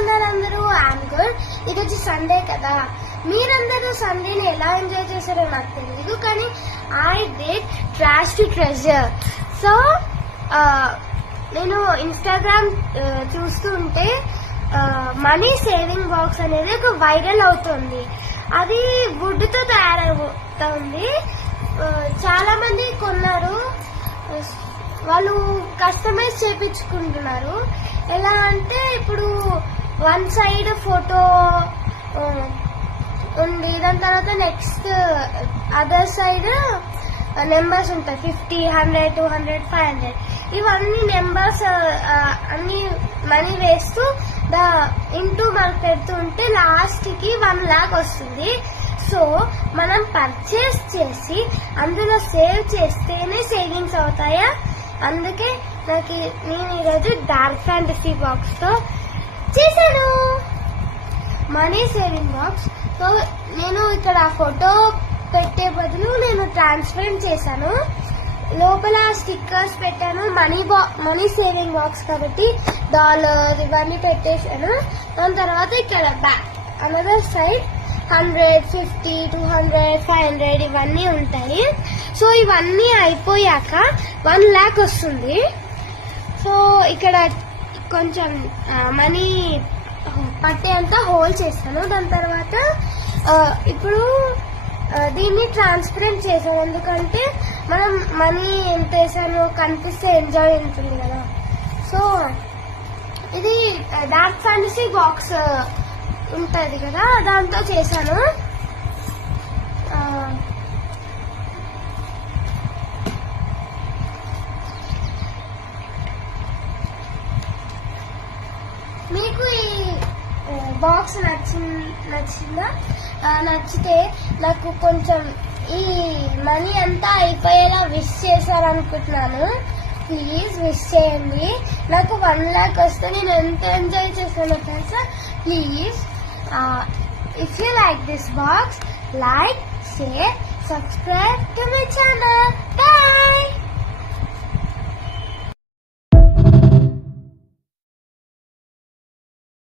ఉన్నారు అందరూ? I'm good. ఈరోజు సండే కదా, మీరందరూ సండేని ఎలా ఎంజాయ్ చేశారో నాకు తెలియదు, కానీ I did trash to treasure. So నేను ఇన్స్టాగ్రామ్ చూస్తూ ఉంటే మనీ సేవింగ్ బాక్స్ అనేది ఒక వైరల్ అవుతుంది. అది వుడ్ తో తయారవుతుంది. చాలా మంది కొన్నారు, వాళ్ళు కస్టమైజ్ చేపించుకుంటున్నారు. ఎలా అంటే ఇప్పుడు వన్ సైడ్ ఫోటో ఉంది, దాని తర్వాత నెక్స్ట్ అదర్ సైడ్ నెంబర్స్ ఉంటాయి. 50, 100, 200, 500 ఇవన్నీ నెంబర్స్ అన్ని మనీ వేస్తూ ఇంటూ మనకు పెడుతూ ఉంటే లాస్ట్ కి 1 lakh వస్తుంది. సో మనం పర్చేస్ చేసి అందులో సేవ్ చేస్తేనే సేవింగ్స్ అవుతాయా? అందుకే నేను ఈరోజు డార్క్ ఫ్యాంటసీ బాక్స్ తో చేశాను మనీ సేవింగ్ బాక్స్. సో నేను ఇక్కడ ఫోటో పెట్టే బదులు నేను ట్రాన్స్పరెంట్ చేశాను, లోపల స్టిక్కర్స్ పెట్టాను. మనీ సేవింగ్ బాక్స్ కాబట్టి డాలర్ ఇవన్నీ పెట్టేశాను. దాని తర్వాత ఇక్కడ బ్యాక్ అనదర్ సైడ్ 100, 50, 200, 500 ఇవన్నీ ఉంటాయి. సో ఇవన్నీ అయిపోయాక 1 lakh వస్తుంది. సో ఇక్కడ కొంచెం మనీ పట్టేంత హోల్ చేస్తాను. దాని తర్వాత ఇప్పుడు దీన్ని ట్రాన్స్పరెంట్ చేశాను, ఎందుకంటే మనం మనీ ఎంత వేసానో కనిపిస్తే ఎంజాయ్ ఉంటుంది కదా. సో ఇది డార్క్ ఫ్యాంటసీ బాక్స్ ఉంటది కదా, దాంతో చేశాను. మీకు ఈ బాక్స్ నచ్చిందా? నచ్చితే నాకు కొంచెం ఈ మనీ అంతా అయిపోయేలా విష్ చేశారనుకుంటున్నాను. ప్లీజ్ విష్ చేయండి. నాకు 1 lakh వస్తే నేను ఎంత ఎంజాయ్ చేశానో తెలుసా? Please if you like this box, like, share, subscribe to my channel.